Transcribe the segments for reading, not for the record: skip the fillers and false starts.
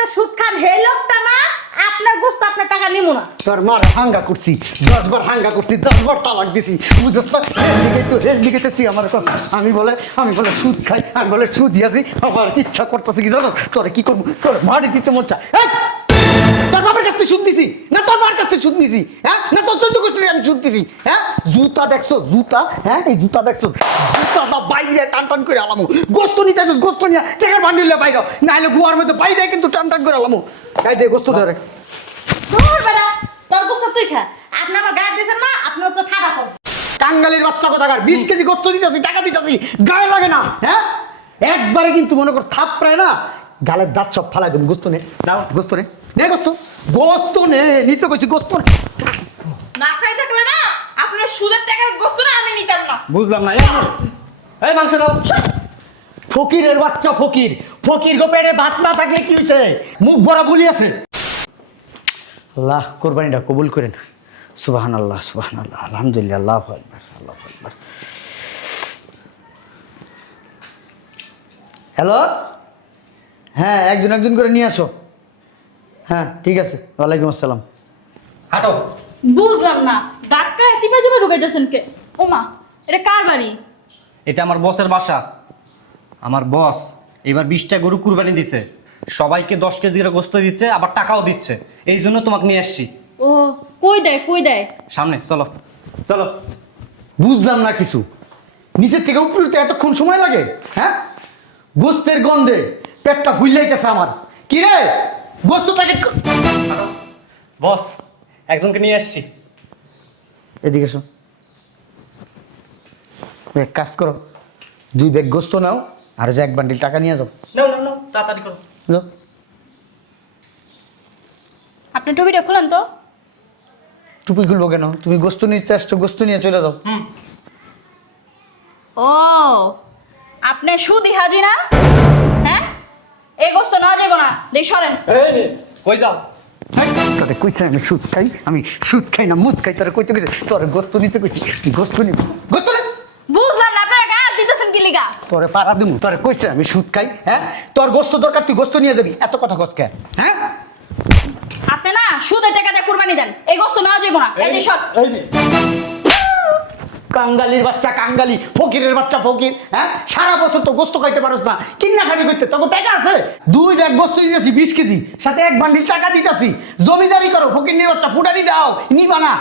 যে সুদ খান হে লোকটা না আপনার গোস্ত আপনার টাকা নিমু না। তোর মার হাঙ্গা করছি 10 বার হাঙ্গা করছি 10 বার তালাক দিছি বুঝছস না রেল তুই আমার কথা আমি বলে সুদ খাই আমি বলে সুদ দিয়েছি আমার ইচ্ছা করতেছে কি জানো তোরে কি করবো তোর মারি দিতে মন চায় তোর বাবার কাছ থেকে সুদ দিছি না তোর মার কাছ থেকে সুদ নিছি হ্যাঁ না তোর 14 গোষ্ঠী আমি সুদ দিছি হ্যাঁ জুতা দেখছো জুতা হ্যাঁ এই জুতা দেখছো জুতাটা বাইরে টান টান করে আলামু গোস্ত নিতে আসছ গোস্ত নিয়ে টাকার বান্ডিলে বাইরে নাইলে গুয়ার মধ্যে বাইরে কিন্তু টান টান করে আলামু গাই দে গোস্ত ধরে দূর বেটা তোর গোস্ত তুই খা আপনি আমার গায়ে দিয়েছেন না আপনার উপর ঠাডা করব। কাঙ্গালির বাচ্চা কোথাকার 20 কেজি গোস্ত দিতেছি টাকা দিতেছি গায়ে লাগে না হ্যাঁ একবারে কিন্তু মনে কর থাপ প্রায় না গালের দাঁত সব ফালাই দেব গোস্ত নে নাও গোস্ত নে গোস্ত নে নিতে কইছি গোস্ত না খাই থাকলে না আপনার সুদের টাকার গোস্ত না আমি নিতাম না। বুঝলাম না এই মাংস নাও ফকিরের বাচ্চা ফকির গো পেটে ভাত না থাকলে কি হইছে মুখ ভরা বুলি আছে আল্লাহ কুরবানিটা কবুল করেন সুবহানাল্লাহ আলহামদুলিল্লাহ আল্লাহু আকবার হ্যালো হ্যাঁ একজন করে নিয়ে আসো হ্যাঁ ঠিক আছে ওয়ালাইকুম আসসালাম হাঁটো বুঝলাম না ডাক্তার চিপা চিপা ঢুকাইতেছেন কে? ওমা এটা কার বাড়ি? এটা আমার বসের বাসা। আমার বস এবার 20টা গরু কুরবানি দিচ্ছে, সবাইকে 10 কেজি করে গোস্ত দিচ্ছে, আবার টাকাও দিচ্ছে। এই জন্য তোমাকে নিয়ে আসছি। ও কই দেয় সামনে চলো চলো। বুঝলাম না কিছু নিচের থেকে উপরে উঠতে এতক্ষণ সময় লাগে হ্যাঁ গোস্তের গন্ধে পেটটা ভুইলাইতেছে আমার কি রে গোস্ত প্যাকেট বস একজনকে নিয়ে আসছি। এদিকে এসো এক কাজ করো 2 ব্যাগ গোস্ত নাও আর যে 1 বান্ডিল টাকা নিয়ে যাও নাও তাড়াতাড়ি করো। যাও। আপনি টুপিটা খুলেন তো। টুপি খুলবো কেন তুমি গোস্ত নিতে আসছো গোস্ত নিয়ে চলে যাও ও আপনি সুদি হাজি না? হ্যাঁ এই গোস্ত না যাবো না দেই সরেন। কই যাও? তোরে কইছে আমি সুদ খাই না মুদ খাই তোরে কইতে কইছে তোর গোস্ত নিতে কইছি গোস্ত নিব গোস্ত নে বুঝলাম না আপনারা গায়ে দিতেছেন কি লিগা? তোরে পাড়া দিমু তোরে কইছে আমি সুদ খাই হ্যাঁ তোর গোস্ত দরকার তুই গোস্ত নিয়ে যাবি এত কথা কস কে হ্যাঁ আপনি না সুদের টাকা দিয়ে কুরবানি দেন এই গোস্ত না যাবো না এই দেই সর। কাঙ্গালির বাচ্চা কাঙ্গালি ফকিরের বাচ্চা ফকির হ্যাঁ সারা বছর তো গোস্ত খাইতে পারোস না কিন্না খাবি করতে তোকে টাকা আছে 2 ব্যাগ গোস্ত দিতেছি 20 কেজি সাথে 1 বান্ডিল টাকা দিতেছি জমিদারি করো ফকিরের বাচ্চা ফুটানি দাও নিবা না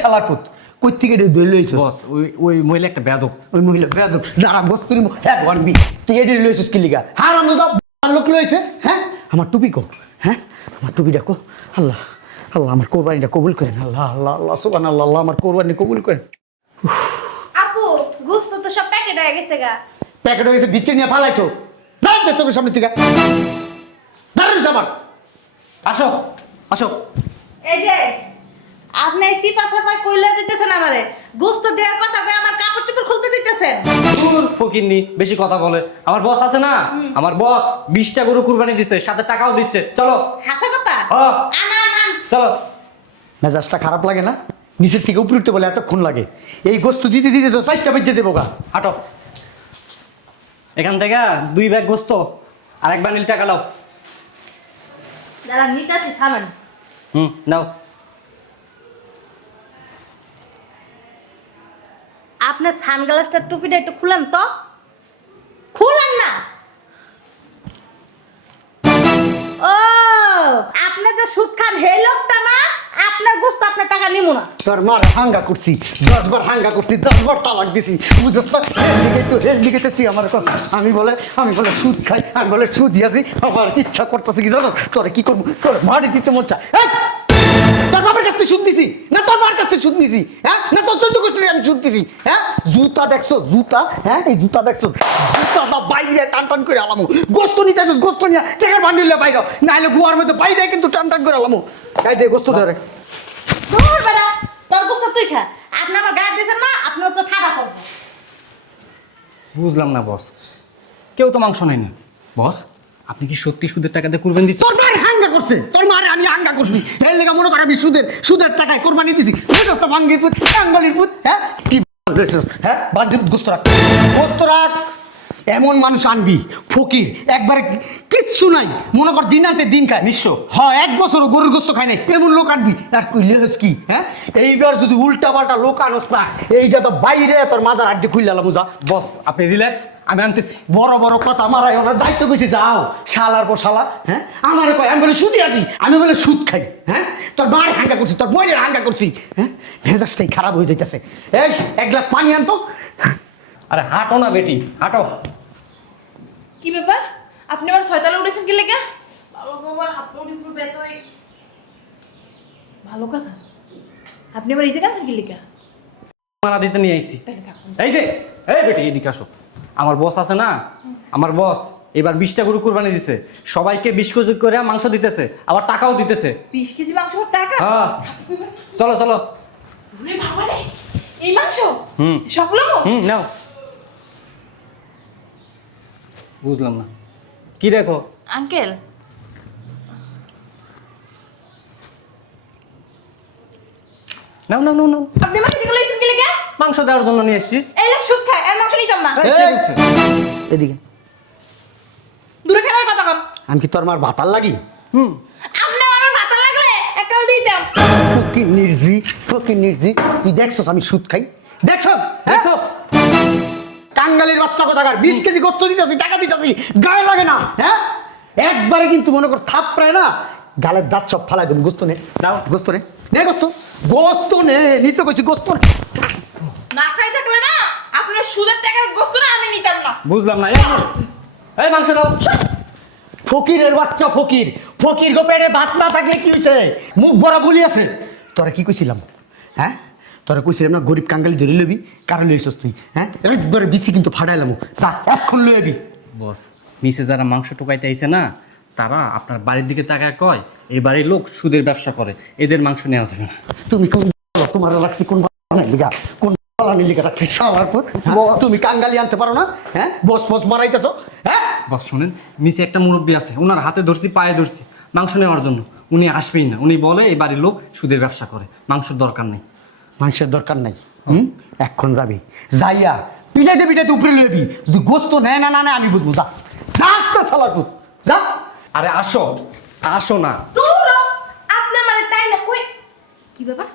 ছালার পুত কই থেকে ধরে লইছস বস ওই মহিলা একটা বেয়াদব। ওই মহিলা বেয়াদব যারা গোস্ত নিব এক ওয়ানবি তুই এডি লইছস কি লিগা হারাম দাও লোক লইছে হ্যাঁ আমার টুপি কো হ্যাঁ আমার টুপিটা কো আল্লাহ আমার কোরবানিটা কবুল করেন আল্লাহ সুবহানাল্লাহ আল্লাহ আমার কোরবানি কবুল করেন আপু গোস্ত তো সব প্যাকেট হয়ে গেছে গা। প্যাকেট হয়ে গেছে ভিতরে নিয়ে ফালাইতো যাই না তোর সামনে থেকে দাঁড়ান আমার আসো এই যে আপনি এই সিপা সাপা কইলা দিতেছেন আমারে গোস্ত দেওয়ার কথা কই আমার কাপড় চোপড় খুলতে দিতেছেন। দূর ফকিরনি বেশি কথা বলে। আমার বস আছে না আমার বস 20টা গরু কুরবানি দিচ্ছে, সাথে টাকাও দিচ্ছে। চলো হাসা কথা হ্যাঁ। আন চলো। মেজাজটা খারাপ লাগে না নিচের থেকে উপরে উঠতে বলে এতক্ষণ লাগে এই গোস্ত দিতে তো 4টা বেজে দেবো গা হাঁটো এখান থেকে 2 ব্যাগ গোস্ত আর 1 বান্ডিল টাকা নাও। যারা নিতাছি থামেন নাও। আপনার সানগ্লাসটা টুপিটা একটু খুলেন তো খুলেন না ও আপনি যে সুদ খান হে লোকটা না আপনার গোস্ত আপনার টাকা নিমু না। তোর মার হাঙ্গা করছি 10 বার হাঙ্গা করছি 10 বার তালাক দিছি বুঝছস না রেল দিকে তুই আমার কথা আমি বলে সুদ খাই আমি বলে সুদ দিয়েছি আমার ইচ্ছা করতেছে কি জানো তোরে কি করবো তোর মারি দিতে মন চায় তোর বাবার কাছ থেকে সুদ দিছি না তোর মার কাছ থেকে সুদ নিছি হ্যাঁ না তোর 14 গোষ্ঠী আমি সুদ দিছি হ্যাঁ জুতা দেখছো জুতা হ্যাঁ এই জুতা দেখছো জুতাটা বাইরে টান টান করে আলামু গোস্ত নিতে আসছ গোস্ত নিয়ে টাকার বান্ডিলে বাইরে নাইলে গুয়ার মধ্যে বাইরে কিন্তু টান টান করে আলামু গাই দে গোস্ত ধরে দূর বেটা তোর গোস্ত তুই খা আপনি আমার গায়ে দিয়েছেন না আপনার উপর ঠাডা করব। বুঝলাম না বস, কেউ তো মাংস নেয়নি। বস আপনি কি সত্যি সুদের টাকা দিয়ে কুরবানি দিচ্ছেন? তোর মার হাঙ্গা করছে তোর মারে আমি হাঙ্গা করছি এর লেগে মনে কর আমি সুদের টাকায় কোরবানি দিছি বুঝছস ভাঙ্গির পুত টাঙ্গলির পুত হ্যাঁ কি বলছিস হ্যাঁ বান্দির গোস্ত রাখ এমন মানুষ আনবি ফকির একবারে কিচ্ছু নাই, মনে কর দিন আনতে দিন খায় নিঃস্ব। হ্যাঁ 1 বছরও গরুর গোস্ত খায় নাই, এমন লোক আনবি। আর তুই লেগেছ কি হ্যাঁ? এইবার যদি উল্টা পাল্টা লোক আনস না, এইটা তো বাইরে তোর মাথার হাড্ডি খুললাম বুঝা। বস আপনি রিল্যাক্স, আমি আনতেছি। বড় বড় কথা মারাই না, যাইতে গেছি যাও শালার পর শালা। হ্যাঁ আমার কয় আমি বলে সুদি আছি, আমি বলে সুদ খাই। হ্যাঁ তোর মার হাঙ্গা করছি, তোর বইয়ের হাঙ্গা করছি। হ্যাঁ মেজাজটাই খারাপ হয়ে যাইতেছে। এই 1 গ্লাস পানি আনতো। আরে হাঁটো না বেটি, হাঁটো। কি ব্যাপার? আপনি আবার 6 তলা উঠেছেন কি লেগে? বাবা বাবা হাত পা উঠে পুরো ব্যথা হয়ে। ভালো কথা। আপনি আবার এই যে কাঁদছেন কি লেগে? মারা দিতে নিয়ে আইছি। তাহলে থাকুন। এই যে, এই বেটি এদিকে আসো। আমার বস আছে না, আমার বস এবার 20টা গরু কুরবানি দিছে, সবাইকে 20 কেজি করে মাংস দিতেছে, আবার টাকাও দিতেছে। 20 কেজি মাংস আর টাকা? হ্যাঁ চলো চলো। ওরে বাবা রে, এই মাংস? হুম। সব লোক? নাও। বুঝলাম না কি দেখো? আঙ্কেল, নাও নাও নাও নাও। আপনি আমাকে দিকে লইছেন কি লেগে? মাংস দেওয়ার জন্য নিয়ে এসছি। এই লোক সুদ খায়, আর মাংস নিতাম না। এই, কে বলছে? এদিকে দূরে খেলা কথা কম। আমি কি তোর মার ভাতার লাগি? হুম। আপনি আমার ভাতা লাগলে একাল দিতাম। ফকির নির্জি তুই দেখছস আমি সুদ খাই? দেখছস দেখছস? কাঙ্গালির বাচ্চা কোথাকার 20 কেজি গোস্ত দিতেছি, টাকা দিতেছি, গায়ে লাগে না। হ্যাঁ একবারে কিন্তু মনে কর থাপ প্রায় না, গালের দাঁত সব ফালাই দেবো। গোস্ত নে, নাও। গোস্ত নে, নে গোস্ত, গোস্ত নে, নিতে কইছি গোস্ত নে। না খাই থাকলে না, আপনার সুদের টাকার গোস্ত না আমি নিতাম না। বুঝলাম না। এই মাংস নাও। ফকিরের বাচ্চা ফকির, ফকির গো পেটে ভাত না থাকলে কি হয়েছে? মুখ ভরা বলি আছে। তোরা কি কইছিলাম? হ্যাঁ তোরা কইছিলাম না গরিব কাঙ্গালি ধরে লবি, কারণ লইছস তুই। হ্যাঁ একবারে বেশি কিন্তু ফাটাইলাম, যা এখন লইবি। বস নিচে যারা মাংস টোকাইতে আইছে না, তারা আপনার বাড়ির দিকে তাকায় কয় এই বাড়ির লোক সুদের ব্যবসা করে, এদের মাংস নেওয়া যাবে না। তুমি কোন তোমার রাখছি কোন লিগা, কোন লিগা রাখছি শালার পুত? তুমি কাঙ্গালি আনতে পারো না? হ্যাঁ বস বস মারাইতেছো। হ্যাঁ বস শুনেন, নিচে একটা মুরব্বী আছে, ওনার হাতে ধরছি, পায়ে ধরছি মাংস নেওয়ার জন্য। উনি আসবেই না, উনি বলে এই বাড়ির লোক সুদের ব্যবসা করে, মাংসের দরকার নেই। মানুষের দরকার নাই। এখন যাবি, যাইয়া পিটাইতে পিটাইতে উপরে লইবি। যদি গোস্ত নেয় না না নেয় আমি বুঝবো। যা যাস না শালার পুত, যা। আরে আসো, আসো না। তোরা আপনি আমার টাই না কই কি ব্যাপার?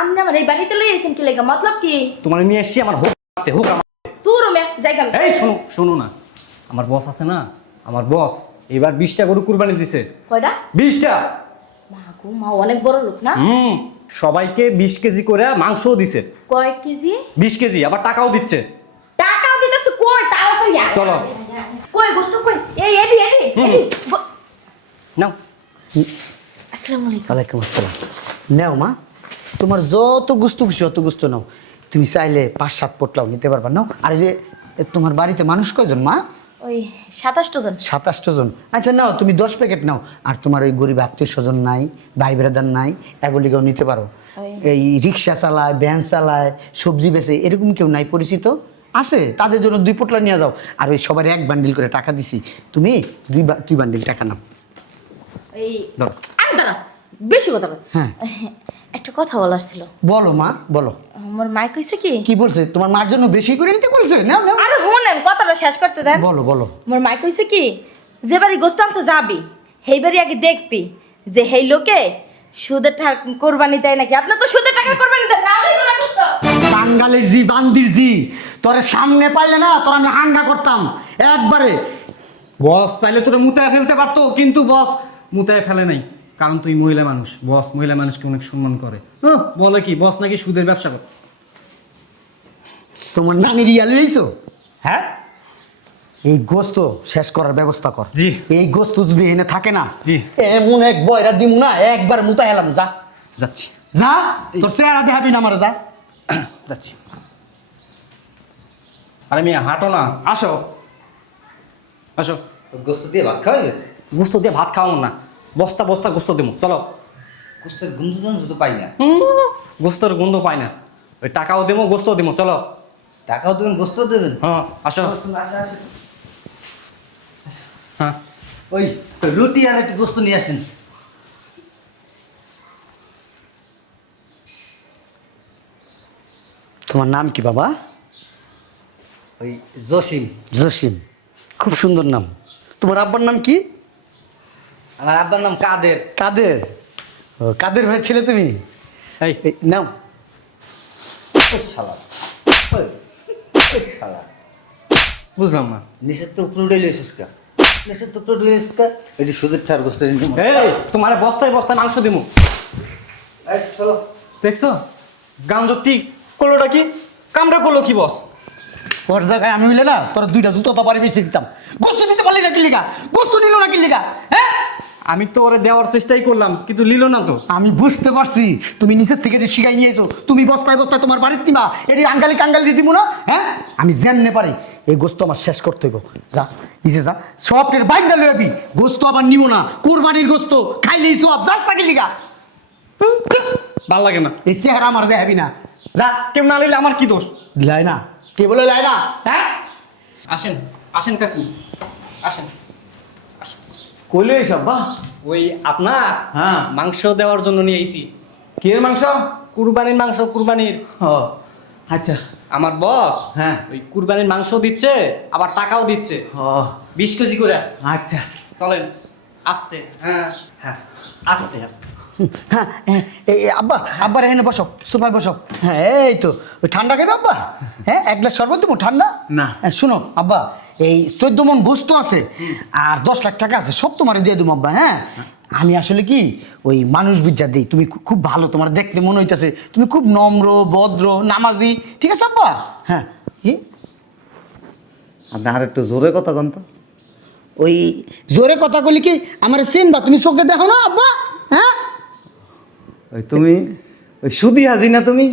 আপনি আমার এই বাড়িতে লই আইছেন কি লাগা? মতলব কি? তোমার নিয়ে এসছি আমার হোক মারতে, হোক আমার। তোর মে জায়গা না। এই শোনো শোনো না, আমার বস আছে না, আমার বস এবার 20টা গরু কুরবানি দিছে। কয়টা? 20টা। মা গো মা অনেক বড় লোক না? সবাইকে 20 কেজি করে মাংসও দিছে। কয় কেজি? 20 কেজি, আবার টাকাও দিচ্ছে। টাকাও দিতেছ কই? তাও তো ইয়া। চলো। কই গোস্ত কই? এই এডি এডি এডি। নাও। আসসালামু আলাইকুম। ওয়ালাইকুম আসসালাম। নেও মা, তোমার যত গুস্ত খুশি অত গুস্ত নাও। তুমি চাইলে 5-7 পোটলাও নিতে পারবা। নাও। আর এই যে তোমার বাড়িতে মানুষ কয়জন মা? ওই 27 জন। 27 জন। আচ্ছা নাও, তুমি 10 প্যাকেট নাও। আর তোমার ওই গরিব আত্মীয় স্বজন নাই, ভাই ব্রাদার নাই, এগুলিকেও নিতে পারো। এই রিক্সা চালায়, ভ্যান চালায়, সবজি বেচে, এরকম কেউ নাই পরিচিত? আছে, তাদের জন্য 2 পোটলা নিয়ে যাও। আর ওই সবার 1 বান্ডিল করে টাকা দিছি, তুমি 2 বান্ডিল টাকা নাও। এই ধরো। আমি দাঁড়া বেশি কথা বল। হ্যাঁ একটা কথা বলার ছিল। বলো মা, বলো। আমার মা কইছে কি? কি বলছে? তোমার মার জন্য বেশি করে নিতে বলছে? নাও নাও, আরে শুনেন কথাটা শেষ করতে দেন। বলো বলো। আমার মা কইছে কি, যে বাড়ি গোস্ত আনতে যাবি সেই বাড়ি আগে দেখবি যে সেই লোকে সুদের টাকা কোরবানি দেয় নাকি। আপনি তো সুদের টাকা কোরবানি দেন না, আমি কোরবানি গোস্ত। বাঙ্গালের জি, বান্দির জি, তোরে সামনে পাইলে না তোর আমি হাঙ্গা করতাম একবারে। বস চাইলে তোরা মুতায় ফেলতে পারতো, কিন্তু বস মুতায় ফেলে নাই, কারণ তুই মহিলা মানুষ। বস মহিলা মানুষকে অনেক সম্মান করে। বলে কি বস নাকি সুদের ব্যবসা করে। তোমার নানির ইয়া লইছো? হ্যাঁ এই গোস্ত শেষ করার ব্যবস্থা কর। জি। এই গোস্ত যদি এনে থাকে না, জি। এমন এক বয়রা দিমু না, একবার মুতা হেলাম। যা যাচ্ছি যা, তোর চেহারা দেখাবি না আমার। যা যাচ্ছি। আরে মিয়া হাঁটো না, আসো আসো। গোস্ত দিয়ে ভাত খাওয়াবে? গোস্ত দিয়ে ভাত খাওয়ানো না, বস্তা বস্তা গোস্ত দেবো, চলো। গোস্তের গন্ধ টন্ধ তো পাই না। গোস্তর গন্ধ পাই না, ওই টাকাও দেবো গোস্তও দেবো, চলো। টাকাও দেবেন, গোস্ত দেবেন? হ্যাঁ আসো। হ্যাঁ ওই তো রুটি আর একটু গোস্ত নিয়ে আসেন। তোমার নাম কি বাবা? ওই জসিম। জসিম, খুব সুন্দর নাম। তোমার আব্বার নাম কি? আমার আব্বার নাম কাদের। কাদের? ও, কাদের ভাইয়ের ছেলে তুমি? এই এই, নাও। ওই শালা, ওই, ওই শালা। বুঝলাম না। নিচের তো উপরে উঠে লইছিস কা? নিচের তো উপরে উঠে লইছিস কা? এটি সুদের ঠার গোস্ত এনে দিমু। এই তোমার বস্তায় বস্তায় মাংস দিমু। এই চলো। দেখছো গাঞ্জটি করলোটা কি, কামড়া করলো কি বস? ওর জায়গায় আমি হইলে না তোর দুইটা জুতো তো পারি বেশি দিতাম। গোস্ত দিতে পারলি না কি লিগা? গোস্ত নিল না কি লিগা? হ্যাঁ, আমি তো ওরে দেওয়ার চেষ্টাই করলাম কিন্তু নিল না তো। আমি বুঝতে পারছি তুমি নিচের থেকে এটা শিখাই নিয়েছো। তুমি বস্তায় বস্তায় তোমার বাড়ির নিবা, এটি আঙ্গালি কাঙ্গালি দিয়ে দিব না। হ্যাঁ, আমি যেমনে পারি এই গোস্ত আমার শেষ করতে হইব। যা নিচে যা, সবটের বাইকটা লই আবি। গোস্ত আবার নিব না, কোরবানির গোস্ত খাইলেই সব। যাস না কি লিগা? ভাল লাগে না। এই চেহারা আমার দেখাবি না। যা, কেউ না নিলে আমার কি দোষ? লাই না, কে বলে লাই না? হ্যাঁ, আসেন আসেন কাকু, আসেন। কইলে এইসব বাহ। ওই আপনার হ্যাঁ। মাংস দেওয়ার জন্য নিয়ে আইছি। কি এর মাংস? কুরবানির মাংস, কুরবানির। ও আচ্ছা। আমার বস হ্যাঁ। ওই কুরবানির মাংস দিচ্ছে আবার টাকাও দিচ্ছে, ও 20 কেজি করে। আচ্ছা। চলেন আস্তে, হ্যাঁ হ্যাঁ আস্তে আস্তে। হ্যাঁ, এই আব্বা, আব্বার এখানে বসো, সোফায় বসো। হ্যাঁ, এই তো ওই ঠান্ডা খাইবে আব্বা? হ্যাঁ, এক গ্লাস শরবত দেবো ঠান্ডা? না। হ্যাঁ, শোনো আব্বা, এই 14 মণ গোস্ত আছে আর 10 লাখ টাকা আছে, সব তোমার দিয়ে দেবো আব্বা। হ্যাঁ, আমি আসলে কি ওই মানুষ বুঝা দিই, তুমি খুব ভালো, তোমার দেখতে মনে হইতেছে তুমি খুব নম্র ভদ্র নামাজি। ঠিক আছে আব্বা? হ্যাঁ, কি আপনি আর একটু জোরে কথা কন তো। ওই জোরে কথা বলি কি আমার চিনবা? তুমি চোখে দেখো না আব্বা? হ্যাঁ, ওই তুমি ওই সুদি হাজি না তুমি?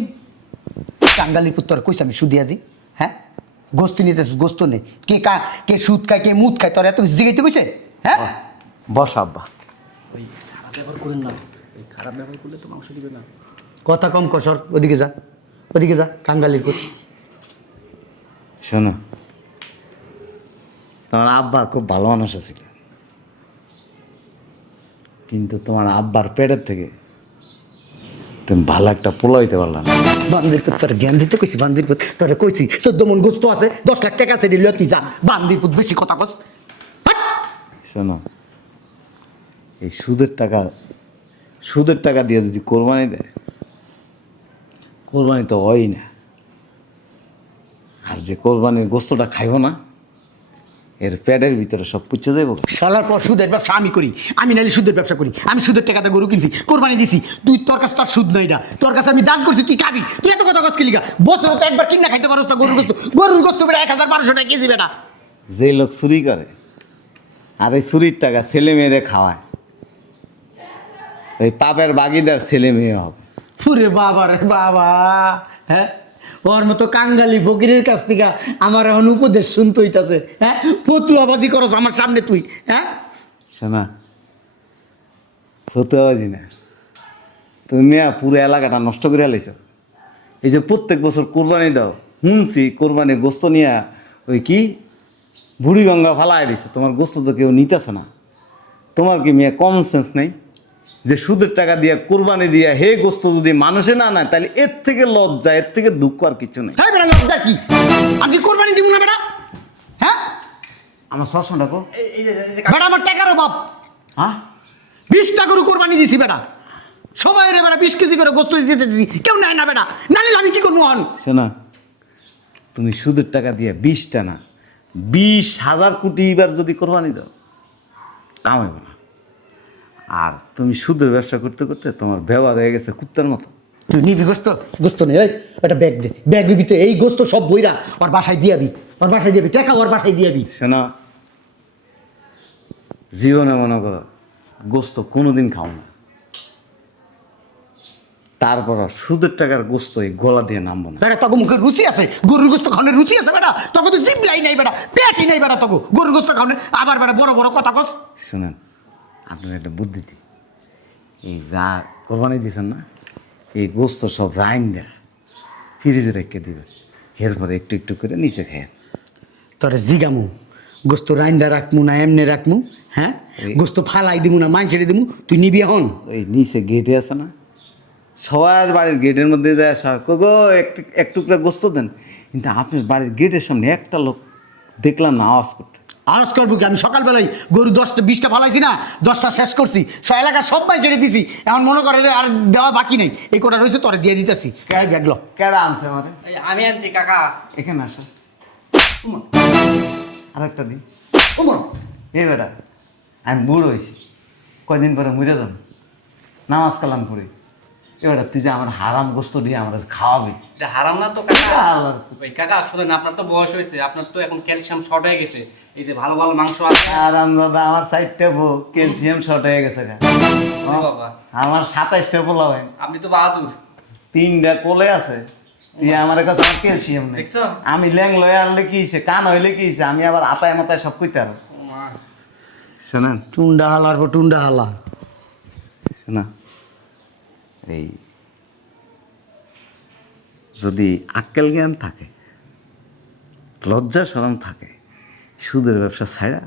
কাঙ্গালির পুত্র কইস আমি সুদি আজি? হ্যাঁ, গোস্ত নিতে গোস্ত নেই। কে সুদ খায় কে মুদ খায় তোর এত জিগাইতে কইছে? হ্যাঁ, বস আব্বা। ওই খারাপ ব্যবহার করেন না, ওই খারাপ ব্যবহার করলে তো মাংস দিবে না। কথা কম কসর, ওদিকে যা, ওদিকে যা, কাঙ্গালির পুত্র। শোনো, তোমার আব্বা খুব ভালো মানুষ ছিল, কিন্তু তোমার আব্বার পেটের থেকে তুমি ভালো একটা পোলা হইতে পারলাম না। বান্দির পুত্র তোর জ্ঞান দিতে কইছি, বান্দির পুত্র তোরে কইছি 14 মণ গোস্ত আছে, 10 লাখ টাকা আছে, দিল তুই যা। বান্দির পুত্র বেশি কথা কস। হাট! শোনো, এই সুদের টাকা দিয়ে যদি কোরবানি দেয়, কোরবানি তো হয়ই না। আর যে কোরবানির গোস্তটা খাইব না, এর পেটের ভিতরে সব পুচ্ছে যাইব। শালার পর সুদের ব্যবসা আমি করি, আমি নাইলে সুদের ব্যবসা করি। আমি সুদের টাকাতে গরু কিনছি, কোরবানি দিছি। তুই তোর কাছে তোর সুদ নয় না, তোর কাছে আমি দান করছি, তুই খাবি। তুই এত কথা কস কি লিগা? বছর তো একবার কিনা খাইতে পারোস না গরুর গোস্ত বেটা 1000-1200 টাকা কেজি বেটা। যে লোক চুরি করে আর এই চুরির টাকা ছেলে মেয়েরে খাওয়ায়, ওই পাপের বাগিদার ছেলে মেয়ে হবে। পুরে বাবা রে বাবা। হ্যাঁ, ওর মতো কাঙ্গালি ফকিরের কাছ থেকে আমার এখন উপদেশ শুনতে হইতাছে। হ্যাঁ, ফতুয়াবাজি করস আমার সামনে তুই। হ্যাঁ, শোনা, ফতুয়াবাজি না, তুমি মেয়া পুরো এলাকাটা নষ্ট করে আলাইছ। এই যে প্রত্যেক বছর কোরবানি দাও, শুনছি কোরবানি গোস্ত নিয়ে ওই কি বুড়িগঙ্গা ফালাই দিছো, তোমার গোস্ত তো কেউ নিতেছে না। তোমার কি মেয়ে কমন সেন্স নেই যে সুদের টাকা দিয়া কোরবানি দিয়া হে গোস্ত যদি মানুষে না নেয়, তাহলে এর থেকে লজ্জা, এর থেকে দুঃখ আর কিছু নেই। হ্যাঁ বেটা, লজ্জা কি? আমি কি কোরবানি দিব না বেটা? হ্যাঁ, আমার সবসময় কো বেটা আমার টাকারও বাপ। হ্যাঁ, 20টা গরু কোরবানি দিছি বেটা, সবাই রে বেটা 20 কেজি করে গোস্ত দিতে দিছি, কেউ নেয় না বেটা। না নিলে আমি কি করবো হন? শোনা, তুমি সুদের টাকা দিয়ে 20টা না 20,000 কোটি এবার যদি কোরবানি দাও, কামাইব না। আর তুমি সুদের ব্যবসা করতে করতে তোমার ব্যবহার হয়ে গেছে কুত্তার মতো। তুই নিবি গোস্ত? গোস্ত নেই, ওই একটা ব্যাগ দে, ব্যাগের ভিতরে এই গোস্ত সব বইরা ওর বাসায় দিয়াবি, ওর বাসায় দিয়াবি, টাকা ওর বাসায় দিয়াবি। শোনা, জীবনে মনে করো গোস্ত কোনোদিন খাও না, তারপর আর সুদের টাকার গোস্ত এই গলা দিয়ে নামবো না। বেটা তোকে মুখে রুচি আছে, গরুর গোস্ত খাওয়ানোর রুচি আছে বেটা? তোকে তো জিবলাই নাই বেটা, পেটই নাই বেটা তোকে গরুর গোস্ত খাওয়ানোর। আবার বেটা বড় বড় কথা কস। শোনেন, আপনার একটা বুদ্ধি দিই, এই যা কোরবানি দিয়েছেন না, এই গোস্ত সব রাইন দেয় ফ্রিজে রেখে দিবেন, এরপরে একটু একটু করে নিচে খায়েন। তোরে জিগামু গোস্ত রাইন্দা রাখমু না এমনি রাখমু? হ্যাঁ, গোস্ত ফালাই দিমু না মাইন ছেড়ে দিমু? তুই নিবি এখন? ওই নিচে গেটে আছে না, সবার বাড়ির গেটের মধ্যে যায়, গো একটু এক টুকরা গোস্ত দেন, কিন্তু আপনার বাড়ির গেটের সামনে একটা লোক দেখলাম না আওয়াজ করতে। আওয়াজ করবো কি? আমি সকালবেলায় গরু 10টা ফালাইছি না, 10টা শেষ করছি, এলাকার সবাই ছেড়ে দিছি। এখন মনে করে আর দেওয়া বাকি নেই, এই কোটা রয়েছে তোরে দিয়ে দিতেছি। দেখলো কেডা আনছে আমারে? আমি আনছি কাকা। এখানে আসা আরেকটা দিন। ওমর, এ বেটা, আমি বুড়ো হয়েছি, কয়দিন পরে মরে যাব, নামাজ কালাম করে। এবার তুই যে আমার হারাম গোস্ত দিয়ে আমার খাওয়াবি, এটা হারাম না তো কাকা? আল্লাহর ওই কাকা শুনেন, আপনার তো বয়স হয়েছে, আপনার তো এখন ক্যালসিয়াম শর্ট হয়ে গেছে। এই যে ভালো ভালো মাংস আছে। আরাম দাদা, আমার 4টা বউ ক্যালসিয়াম শর্ট হয়ে গেছে গা। ও বাবা, আমার 27টা পোলা ভাই, আপনি তো বাহাদুর। 3টা কোলে আছে। তুই আমার কাছে আমার ক্যালসিয়াম নেই। দেখছো? আমি ল্যাং লয়ে আনলে কি হয়েছে, কান হইলে কি হয়েছে, আমি আবার আতায় মাথায় সব কইতে পারো। ও মা। শোনেন, টুন্ডা হালার পর টুন্ডা হালা। শোনা, এই যদি আক্কেল জ্ঞান থাকে, লজ্জা শরম থাকে, সুদের ব্যবসা ছাড়া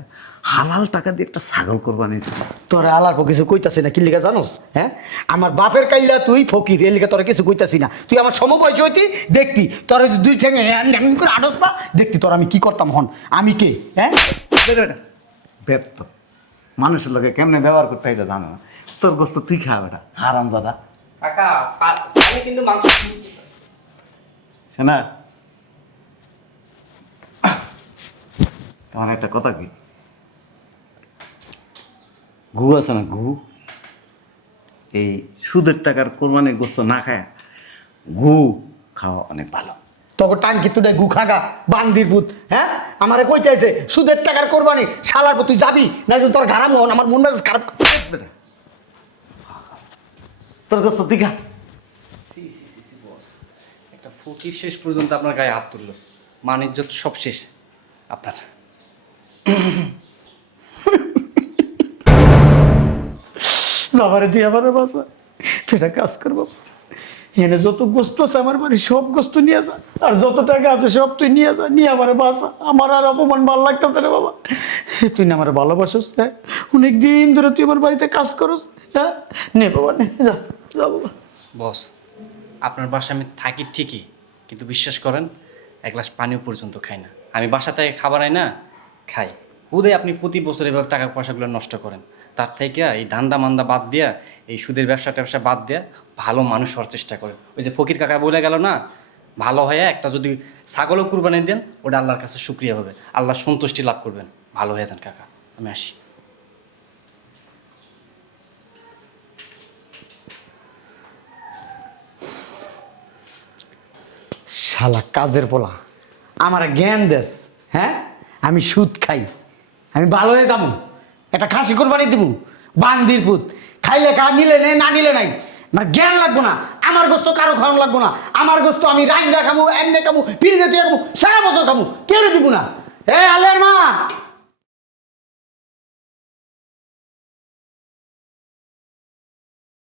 হালাল টাকা দিয়ে একটা ছাগল কোরবানি দিবি। তোরে আলার পর কিছু কইতাছি না, কি লিখা জানোস? হ্যাঁ, আমার বাপের কাইলা তুই ফকির, এর লিখা তোরা কিছু কইতাছি না। তুই আমার সমবয়সী হইতি, দেখতি তোর দুই ঠেঙে এমন করে আডস পা, দেখতি তোর আমি কি করতাম হন। আমি কে? হ্যাঁ, ব্যর্থ মানুষের লোকে কেমনে ব্যবহার করতে এটা জানো না। তোর গোস্ত তুই খা বেটা, হারাম দাদা। কাকা আমি কিন্তু মাংস শোনা, তোমার একটা কথা কি, ঘু আছে না ঘু, এই সুদের টাকার কোরবানির গোস্ত না খায় ঘু খাওয়া অনেক ভালো। তোকে টাঙ্কি তুই গু খাগা বান্দির ভূত। হ্যাঁ, আমারে কইতেছে সুদের টাকার কোরবানি, শালার পর তুই যাবি না? তোর ঘাড়াম হন, আমার মন মেজাজ খারাপ। বেটা, তোর গোস্ত তুই খা। একটা ফকির শেষ পর্যন্ত আপনার গায়ে হাত তুললো, মান ইজ্জত সব শেষ আপনার। বাবারে তুই আমার বাসা, তুই একটা কাজ করবো, এনে যত গোস্ত আছে আমার বাড়ি সব গোস্ত নিয়ে যা, আর যত টাকা আছে সব তুই নিয়ে যা, নিয়ে আমার বাসা। আমার আর অপমান ভালো লাগতেছে রে বাবা। তুই না আমার ভালোবাসস, হ্যাঁ, অনেক দিন ধরে তুই আমার বাড়িতে কাজ করস। হ্যাঁ, নে বাবা নে, যা যা বাবা। বস, আপনার বাসায় আমি থাকি ঠিকই, কিন্তু বিশ্বাস করেন এক গ্লাস পানিও পর্যন্ত খাই না। আমি বাসা থেকে খাবার আই না, খাই। উদয় আপনি প্রতি বছর এভাবে টাকা পয়সাগুলো নষ্ট করেন, তার থেকে এই ধান্দা মান্দা বাদ দিয়া, এই সুদের ব্যবসা ট্যাবসা বাদ দিয়া ভালো মানুষ হওয়ার চেষ্টা করেন। ওই যে ফকির কাকা বলে গেল না, ভালো হয়ে একটা যদি ছাগলও কুরবানি দেন, ওটা আল্লাহর কাছে শুকরিয়া হবে, আল্লাহ সন্তুষ্টি লাভ করবেন। ভালো হয়ে যান কাকা, আমি আসি। শালা কাজের পোলা, আমার জ্ঞান দেশ। হ্যাঁ, আমি সুদ খাই, আমি ভালো হয়ে যাবো, একটা খাসি কোরবানি দিব, বান্দির পুত, খাইলে খা, নিলে নেই, না নিলে নাই। আমার জ্ঞান লাগবো না, আমার গোস্ত কারো খাওয়ানো লাগবো না। আমার গোস্ত আমি রাইন্দা খামু, এমনে খামু, পিরিজে তুই খামু, সারা বছর খামু, কেউ দিব না। এ আলের মা,